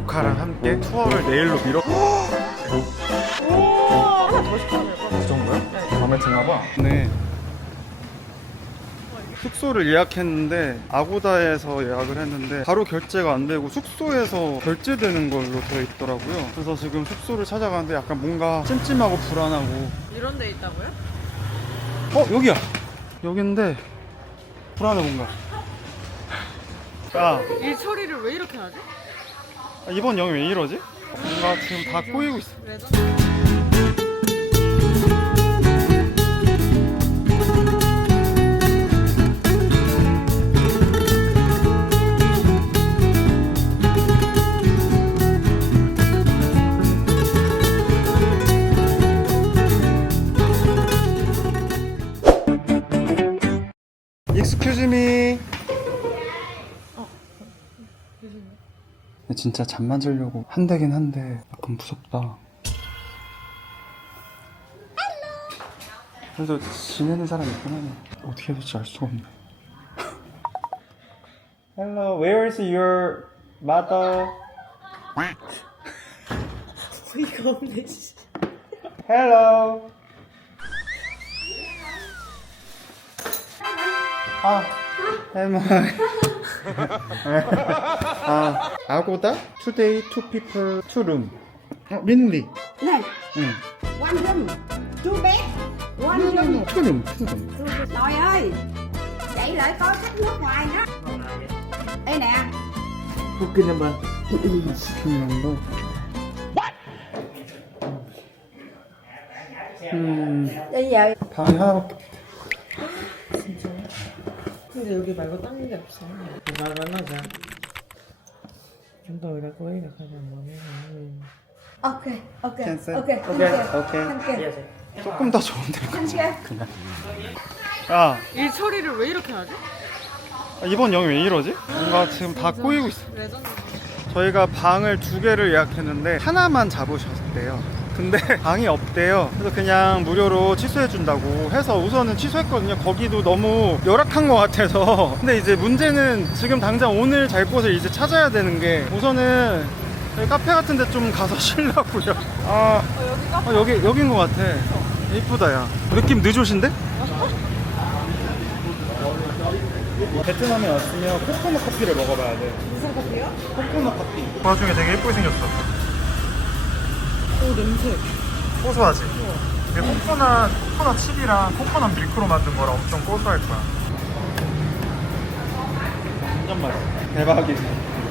조카랑 함께 투어를 내일로 미뤘. 그 정도야? 마음에 드나봐. 네. 숙소를 예약했는데 아고다에서 예약을 했는데 바로 결제가 안 되고 숙소에서 결제되는 걸로 되어 있더라고요. 그래서 지금 숙소를 찾아가는데 약간 뭔가 찜찜하고 불안하고. 이런 데 있다고요? 여기야. 여긴데 불안해 뭔가. 야, 일 처리를 왜 이렇게 하지? 이번 여행 왜 이러지? 뭔가 지금 다 꼬이고 있어. 레전드. Excuse me. 진짜 잠만 자려고 한 대긴 한데 약간 무섭다. 그래도 지내는 사람이 있긴 하네. 어떻게 해야 될지 알 수가 없네. Hello, where is your mother? 이거 없네. Hello. Am I? 아고다? Today, two people, two room. 민리. Này, 응. one room, two bed, one No, no, room. no. Two room, two room. Trời ơi, vậy lại có khách nước ngoài đó. Đây nè. Booking number. Booking number. Bây giờ 방이 하나밖에 없대. 근데 여기 말고 다른 데 없어. 말 만나자. 좀 더 이렇게 이렇게 하자. ok, ok, Cancel. ok, 오케이. 조금 더 좋은 데로 가자. 그냥. 야, 일 처리를 왜 이렇게 하지? 이번 여행 왜 이러지? 뭔가 지금 다 꼬이고 있어. 레전드. 저희가 방을 2개를 예약했는데 하나만 잡으셨대요. 근데 방이 없대요. 그래서 그냥 무료로 취소해준다고 해서 우선은 취소했거든요. 거기도 너무 열악한 것 같아서. 근데 이제 문제는 지금 당장 오늘 잘 곳을 이제 찾아야 되는 게, 우선은 여기 카페 같은 데 좀 가서 쉬려고요. 여기 카페? 여긴 것 같아. 이쁘다. 야, 느낌 느조신데? 베트남에 왔으면 코코넛 커피를 먹어봐야 돼. 무슨 커피요? 코코넛 커피. 그 와중에 되게 예쁘게 생겼어. 오, 냄새. 고소하지? 이게 코코넛 칩이랑 코코넛 밀크로 만든 거라 엄청 고소할 거야. 완전 맛있어. 대박이지.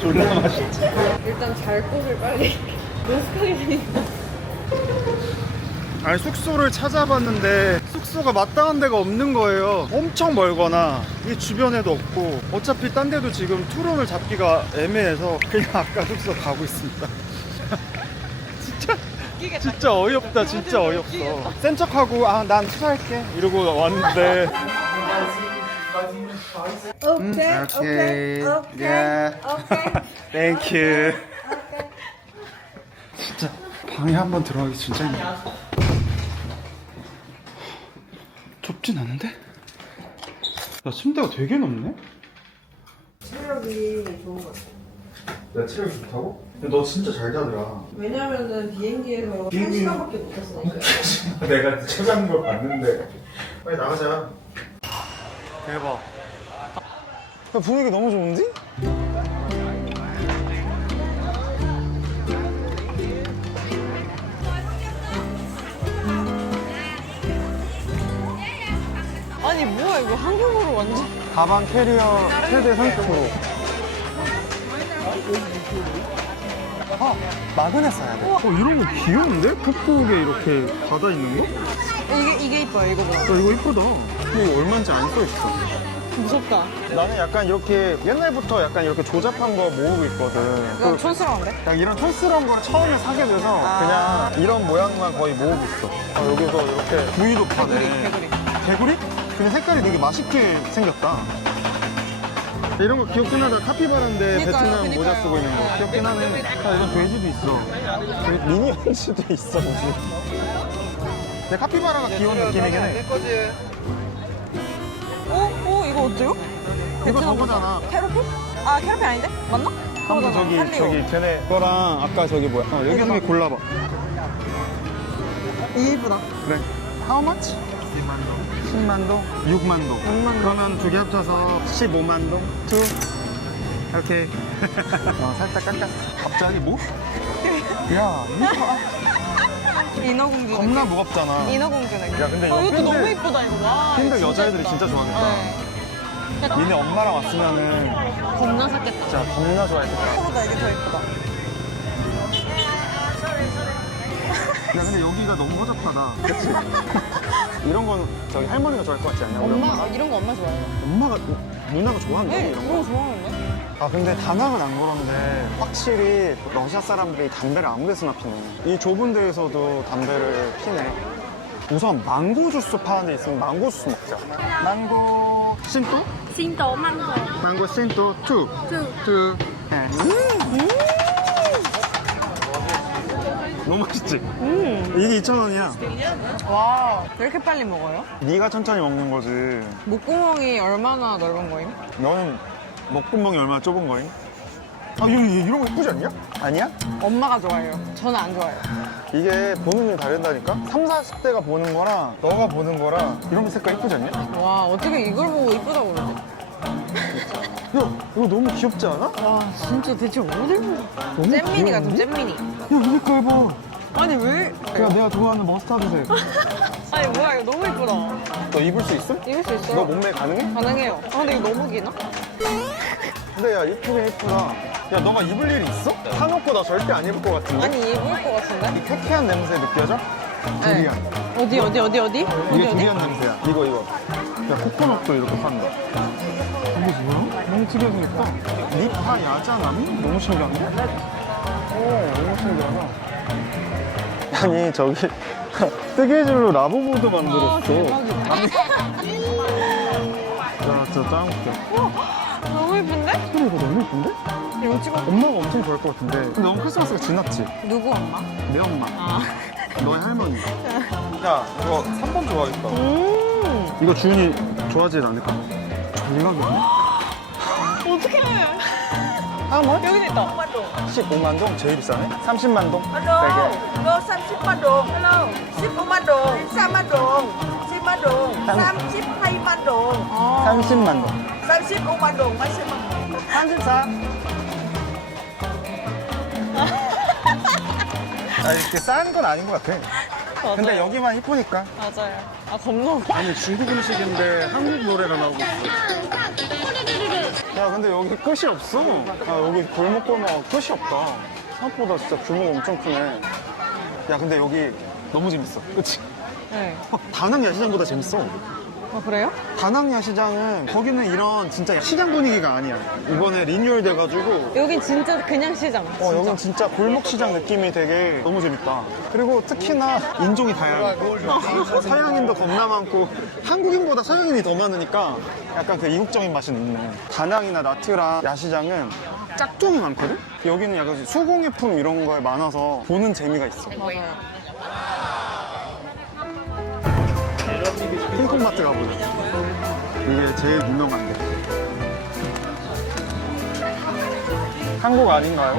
졸라 맛있지. 일단 잘 곳을 빨리. 노스카이 생긴다. 아니, 숙소를 찾아봤는데 숙소가 마땅한 데가 없는 거예요. 엄청 멀거나 이 주변에도 없고, 어차피 딴 데도 지금 투룸을 잡기가 애매해서 그냥 아까 숙소 가고 있습니다. 진짜 어이없다. 진짜 어이없어. 센 척하고 난 투자할게 이러고 왔는데. ok, ok, ok, Yeah. ok. 땡큐. 진짜 방에 한번 들어가기 진짜 힘들어. 좁진 않은데? 야, 침대가 되게 넓네? 체력이 좋은 것 같아. 내 체력이 좋다고? 근데 너 진짜 잘 자더라. 왜냐면은 비행기에서 비행기- 1시간밖에 못 탔으니까. 내가 찾아온 걸 봤는데. 빨리 나가자. 대박. 야, 분위기 너무 좋은데? 아니 뭐야 이거 한국어로 완전. 가방 캐리어 최대 30%. 마그넷 사야 돼. 이런 거 귀여운데? 풋복에 이렇게 바다 있는 거? 야, 이게 이뻐요 이거보다. 이거 이쁘다. 근데 이거 얼마인지 안 써있어. 무섭다. 나는 약간 이렇게 옛날부터 약간 이렇게 조잡한 거 모으고 있거든. 이건 촌스러운데? 그냥 이런 촌스러운 걸 처음에 사게 돼서 그냥 이런 모양만 거의 모으고 있어. 여기서 이렇게 구이도 파네. 개구리. 개구리? 근데 색깔이 되게 맛있게 생겼다. 이런 거 귀엽긴 하다. 카피바라인데 베트남 모자 쓰고 있는 거 귀엽긴 하네. 이건 돼지도 있어. 미니언즈도 있어. 무슨. 근데 카피바라가 귀여운 느낌이긴 해. 이거 어때요? 이거 저거잖아. 캐러필? 아 캐러필 아닌데? 맞나? 한번 저기 쟤네 거랑 아까 저기 뭐야? 여기 중에 골라봐. 이쁘다. 그래. How much? 10만 동? 6만 동. 6만 동. 그러면 두 개 합쳐서 15만 동? 오케이. 살짝 깎았어. 갑자기 뭐? 야, 이거 인어공주. 겁나 무겁잖아. 인어공주 느낌. 야, 근데 이거 이것도 팬들- 너무 이쁘다 이거. 와. 팬들 이거 여자애들이 예쁘다. 진짜 좋아하겠다. 네. 니네 엄마랑 왔으면은 겁나 샀겠다. 진짜 겁나 좋아했겠다. 이거보다 이게 더 이쁘다. 야, 근데 여기가 너무 허접하다. 그치? 이런 건 저기 할머니가 좋아할 것 같지 않냐? 우리 엄마 이런 거 엄마 좋아해요. 엄마가, 누나가 좋아한다, 네, 이런 거. 너무 좋아하는데. 아, 근데 다낭은 안 그런데 확실히 러시아 사람들이 담배를 아무 데서나 피네. 이 좁은 데에서도 담배를 피네. 우선 망고 주스 파는 데 있으면 망고 주스 먹자. 망고 신또? Xin tổ măng 망고 신또 2. 2. 네. 너무 맛있지? 이게 2,000원이야. 와, 왜 이렇게 빨리 먹어요? 네가 천천히 먹는 거지. 목구멍이 얼마나 넓은 거임? 너는 먹구멍이 얼마나 좁은 거임? 아, 이런 거 예쁘지 않냐? 아니야? 엄마가 좋아해요. 저는 안 좋아해요. 이게 보는 눈이 다른다니까? 3, 40대가 보는 거랑 너가 보는 거랑 이런 색깔 예쁘지 않냐? 야, 와, 어떻게 이걸 보고 이쁘다고 그러지? 이거 너무 귀엽지 않아? 와, 진짜 대체 어딜 보고. 너무 잼미니 같은 귀여운데? 잼미니. 야, 이 색깔 봐. 아니, 왜? 야, 내가 좋아하는 머스타드색. 아니, 뭐야, 이거 너무 이쁘다. 너 입을 수 있어? 입을 수 있어요. 너 몸매 가능해? 가능해요. 아, 근데 이거 너무 기나? 근데 야, 이쁘긴 이쁘다. 야, 너가 입을 일이 있어? 사놓고 나 절대 안 입을 것 같은데? 아니, 입을 것 같은데? 이 쾌쾌한 냄새 느껴져? 두리안. 어디? 이게 두리안 냄새야. 이거. 야, 코코넛도 이렇게 판다. 이게 뭐야? 너무 특이하게 생겼다. 니파 야자나미? 너무 신기한데? 너무 신기하다. 아니, 저기 뜨개질로 라부부도 만들었어. 대박이다. 야, 진짜 짱 웃겨. 너무 이쁜데? 그래, 이거 너무 예쁜데? 이거 찍어. 엄마가 엄청 좋아할 것 같은데. 근데 너무 크리스마스가 지났지? 누구 엄마? 내 엄마. 아. 너의 할머니. 야, 이거 3번 좋아하겠다. 음. 이거 주인이 좋아하지 않을까? 전략이네? 어떡해. 하면? 여기 있다. 15만 동? 제일 비싸네? 30만 동? Hello, go 30만 동. Hello, 15만 동, 4만 동, 10만 동, 32만 동, 30만 동. 35만 동, 80만 동. 34. 아, 이렇게 싼 건 아닌 것 같아. 근데 여기만 이쁘니까. 맞아요. 아, 겁나 웃겨. 아니, 중국 음식인데 한국 노래가 나오고 있어. 야, 근데 여기 끝이 없어. 아, 여기 골목골목 끝이 없다. 생각보다 진짜 규모가 엄청 크네. 야, 근데 여기 너무 재밌어. 그치? 네. 다낭 야시장보다 재밌어. 아, 그래요? 다낭 야시장은 거기는 이런 진짜 시장 분위기가 아니야. 이번에 리뉴얼 돼가지고 여긴 진짜 그냥 시장. 진짜. 여긴 진짜 골목 시장 느낌이 되게 너무 재밌다. 그리고 특히나 인종이 다양해. 서양인도 겁나 많고 한국인보다 서양인이 더 많으니까 약간 그 이국적인 맛이 있네. 다낭이나 나트랑 야시장은 짝퉁이 많거든? 여기는 약간 수공예품 이런 거에 많아서 보는 재미가 있어. 맞아요. 핑크마트 가보자. 이게 제일 유명한 데. 한국 아닌가요?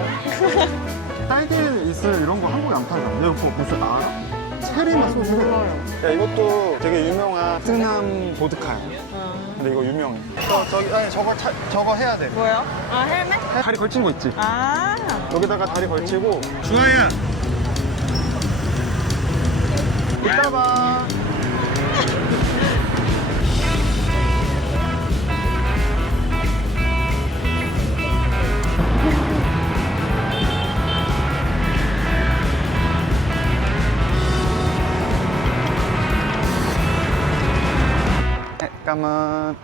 딸기 이슬 이런 거 한국에 안 팔잖아. 이거 무슨 알아? 체리맛 소주래. 야, 이것도 되게 유명한 베트남 보드카야. 근데 이거 유명해. 아니, 저거 해야 돼. 뭐요? 아, 헬멧? 다리 걸친 거 있지? 아. 여기다가 다리 걸치고. 준아야! 이따 봐. 까만.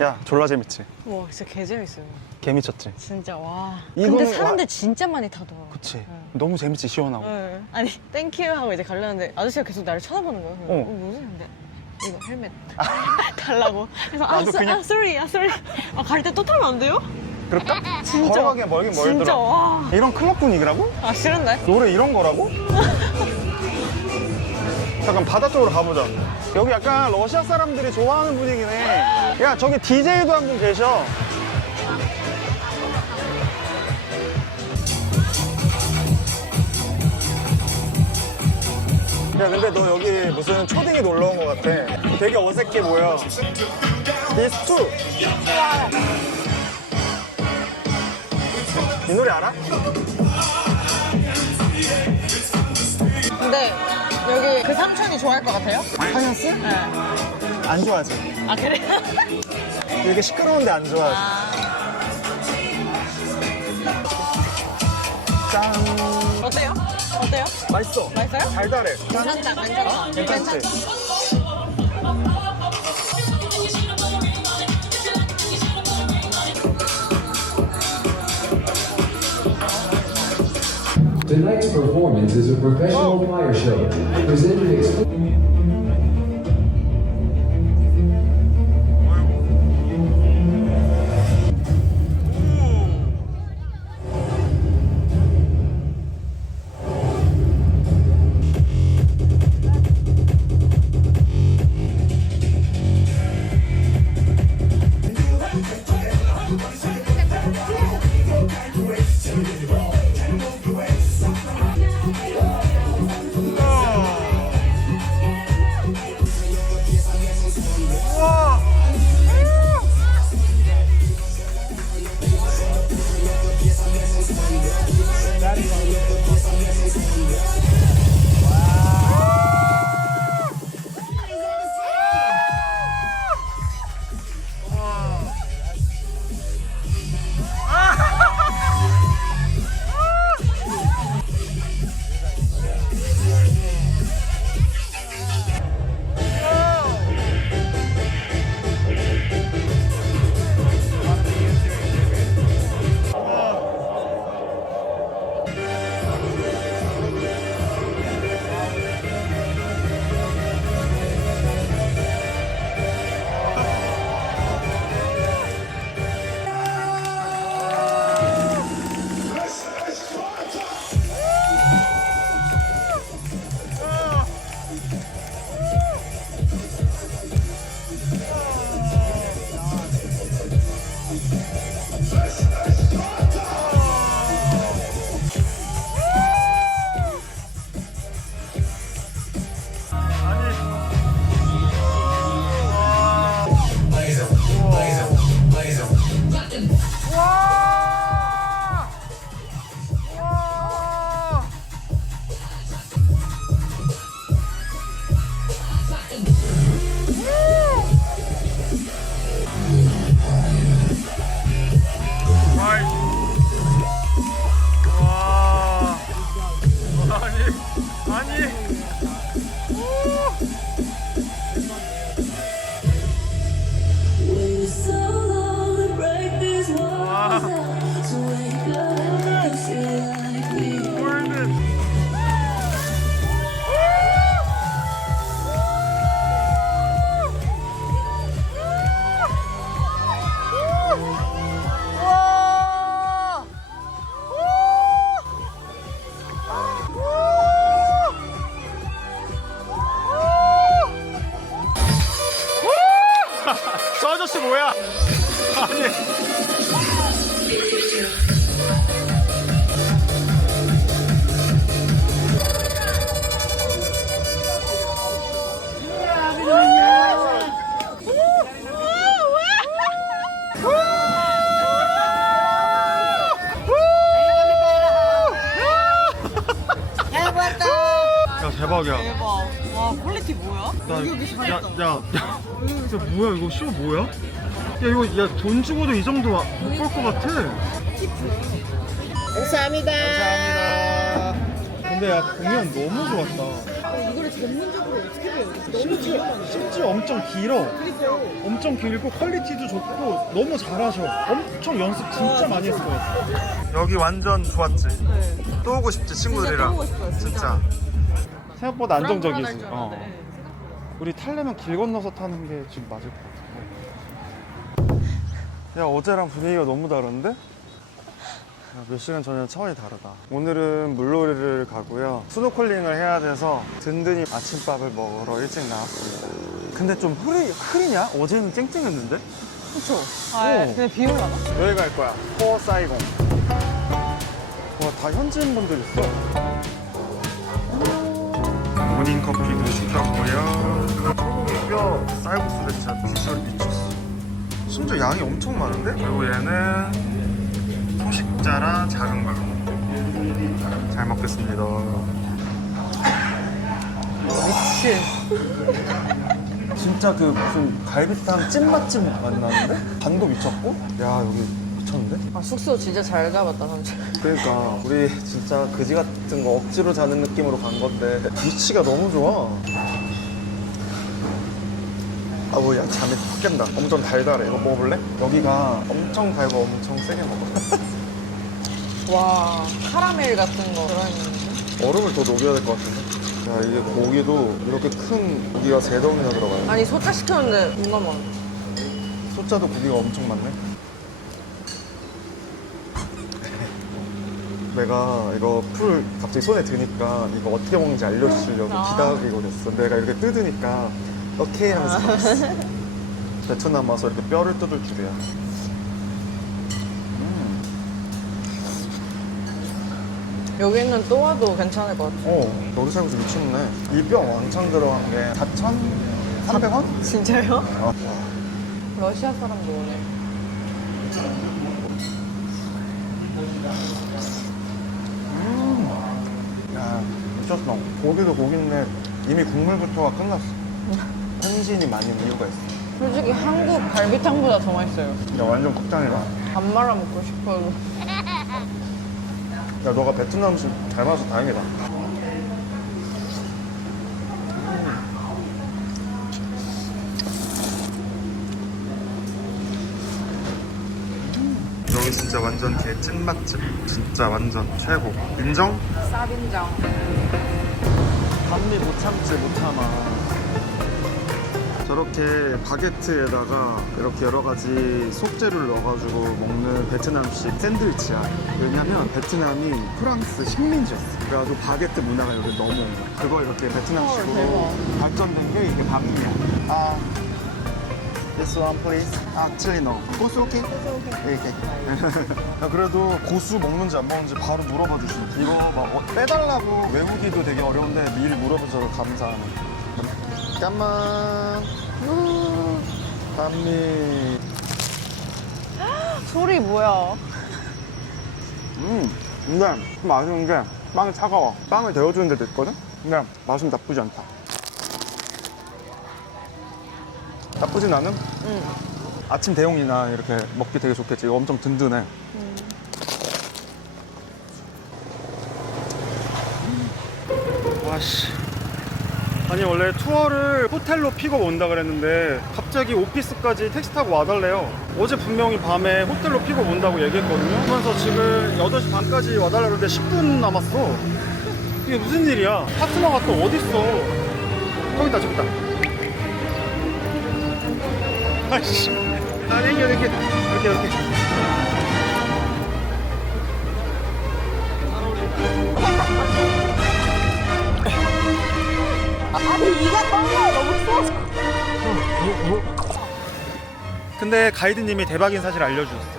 야, 졸라 재밌지? 와, 진짜 개 재밌어요. 개 미쳤지? 진짜, 와. 이거는 근데 사람들 진짜 많이 타더라고요. 그치? 너무 재밌지, 시원하고. 네. 아니, 땡큐 하고 이제 가려는데 아저씨가 계속 나를 쳐다보는 거예요. 어. 뭐지? 근데 이거 헬멧 달라고. 그래서 나도 그냥- sorry. 갈 때 또 타면 안 돼요? 그럴까? 진짜. 걸어가기에 멀긴 진짜, 멀더라. 와. 이런 클럽 분위기라고? 아, 싫은데? 노래 이런 거라고? 잠깐 바다 쪽으로 가보자. 여기 약간 러시아 사람들이 좋아하는 분위기네. 야, 저기 DJ도 한 분 계셔. 야 근데 너 여기 무슨 초딩이 놀러 온 것 같아. 되게 어색해 보여. 비스투. 이 노래 알아? 근데 여기 그 삼촌이 좋아할 것 같아요? 파이언스? 네. 안 좋아하지. 아 그래? 되게 시끄러운데 안 좋아하지. 짠. 어때요? 어때요? 맛있어. 맛있어요? 달달해. 괜찮다, 괜찮다. 괜찮지? Tonight's performance is a professional fire show, presented exclusively. 저 아저씨 뭐야? 아니. 야 대박이야. 대박. 와 퀄리티 뭐야? 야, 이거 뭐야? 이거 쇼 뭐야? 야 이거 야 돈 주고도 이 정도 못 볼 것 같아. 감사합니다. 근데 야 공연 너무 좋았다. 이거를 전문적으로 어떻게 배워? 심지어 엄청 길어. 엄청 길고 퀄리티도 좋고 너무 잘하셔. 엄청 연습 진짜 많이 했을 것 같아. 여기 완전 좋았지? 또 오고 싶지 친구들이랑. 또 오고 싶어요, 진짜. 생각보다 안정적이지. 불안불안할 줄 알았는데. 우리 타려면 길 건너서 타는 게 지금 맞을 것 같아. 야 어제랑 분위기가 너무 다른데? 몇 시간 전이랑 차원이 다르다. 오늘은 물놀이를 가고요. 스노클링을 해야 돼서 든든히 아침밥을 먹으러 일찍 나왔습니다. 근데 좀 흐리냐? 어제는 쨍쨍했는데? 그쵸? 아, 오. 근데 비 올라나? 여기 갈 거야. 포 사이공. 와, 다 현지인 분들 있어. 모닝 커피도 시켰고요. 소고기뼈 쌀국수를 진짜 비주얼 미쳤어. 심지어 양이 엄청 많은데? 그리고 얘는 소식자라 작은 걸로. 잘 먹겠습니다. 미친. 진짜 그 무슨 갈비탕 찐맛집 맛나는데? 간도 미쳤고? 야 여기 미쳤는데? 아, 숙소 진짜 잘 가봤다, 삼촌. 그러니까 우리 진짜 그지 같은 거 억지로 자는 느낌으로 간 건데 위치가 너무 좋아. 아 뭐야 잠이 확 깬다. 엄청 달달해. 이거 먹어볼래? 여기가 엄청 달고 엄청 세게 먹어. 와, 카라멜 같은 거 들어있는데? 얼음을 더 녹여야 될 것 같은데. 야 이게 고기도 이렇게 큰 고기가 3덩이나 들어가요. 아니, 소짜 시켰는데 존나 많아. 소자도 고기가 엄청 많네. 내가 이거 풀 갑자기 손에 드니까 이거 어떻게 먹는지 알려주려고 기다리고 있었어. 내가 이렇게 뜯으니까 오케이 하면서 먹었어. 베트남 와서 이렇게 뼈를 뜯을 줄이야. 여기 있는 또 와도 괜찮을 것 같아. 여기 살면서 미쳤네. 이 뼈 왕창 들어간 게 4,300원? 진짜요? 와. 러시아 사람도 오네. 야, 미쳤어. 고기도 고기인데 이미 국물부터가 끝났어. 한신이 많은 이유가 있어. 솔직히 한국 갈비탕보다 더 맛있어요. 야, 완전 극장이다. 밥 말아 먹고 싶어도. 야, 너가 베트남 음식 잘 맞아서 다행이다. 여기 진짜 완전 개찐 맛집. 진짜 완전 최고. 인정? 쌉인정. 반미 못 참지 못 참아. 저렇게 바게트에다가 이렇게 여러 가지 속재료를 넣어가지고 먹는 베트남식 샌드위치야. 왜냐면 베트남이 프랑스 식민지였어. 그래가지고 바게트 문화가 여기 넘어온 거야. 그거 이렇게 베트남식으로 발전된 게 이게 반미야. 아, this one please. 아, 칠리 no. 고수 오케이? 이렇게. 야, 그래도 고수 먹는지 안 먹는지 바로 물어봐 주시네. 이거 막 빼달라고 외우기도 되게 어려운데 미리 물어봐줘서 감사하네. 잠깐만. 반미. 소리 뭐야? 근데 좀 아쉬운 게 빵이 차가워. 빵을 데워주는 데도 있거든? 근데 맛은 나쁘지 않다. 나쁘진 않음? 응. 아침 대용이나 이렇게 먹기 되게 좋겠지. 이거 엄청 든든해. 와씨. 아니 원래 투어를 호텔로 픽업 온다 그랬는데 갑자기 오피스까지 택시 타고 와달래요. 어제 분명히 밤에 호텔로 픽업 온다고 얘기했거든요. 그러면서 지금 8시 반까지 와달라고 했는데 10분 남았어. 이게 무슨 일이야? 파트너가 또 어딨어? 저기 있다 저기 있다. 아이씨. 아 이렇게 근데 가이드님이 대박인 사실 알려주셨어.